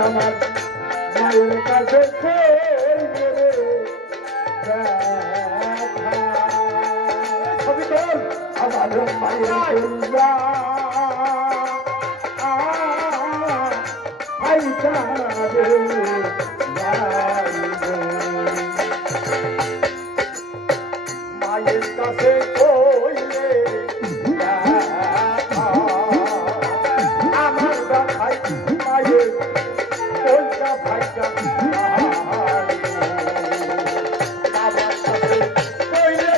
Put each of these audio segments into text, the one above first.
আমার মায়ের কাছে ছবি তোর আমার মায়ের মায়ের কাছে কইলে আমার ভাই মায়ের ওইটা ভাইটা বাবার কাছে কইলে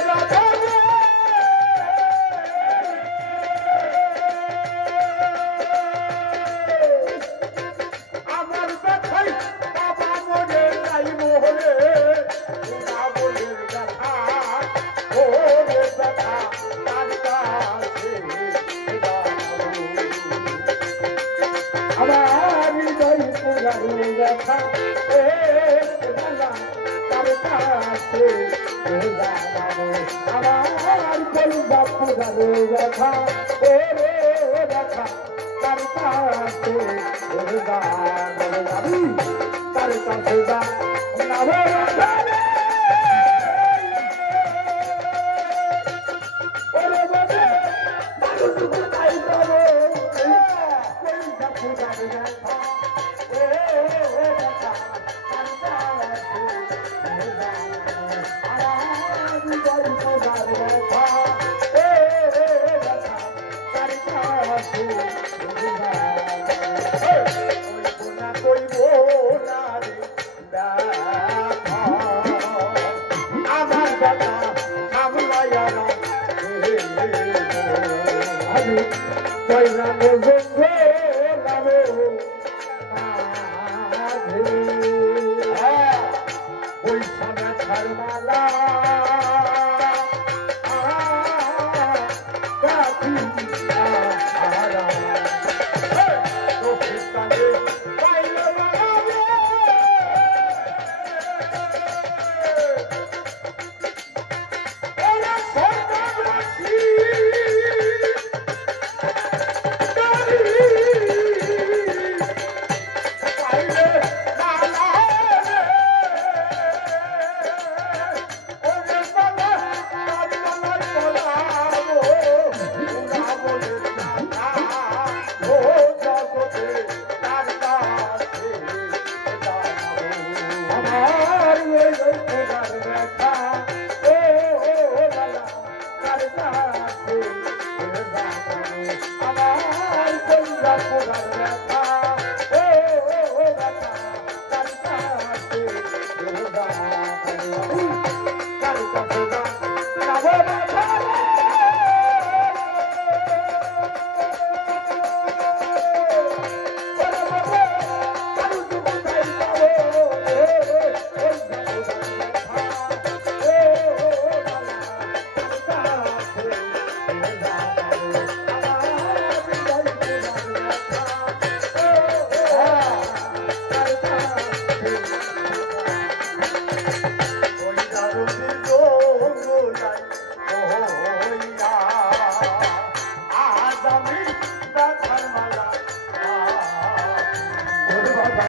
আমার ব্যথাই বাবা মনে যাই মোহরে না বলে ব্যথা ওরে ব্যথা তার কাছে আমার হৃদয় পুরানো ব্যথা তার কাছে আমার কলবা পুরানো ব্যথা ওরে ব্যথা তার কাছে তার কাছে আমার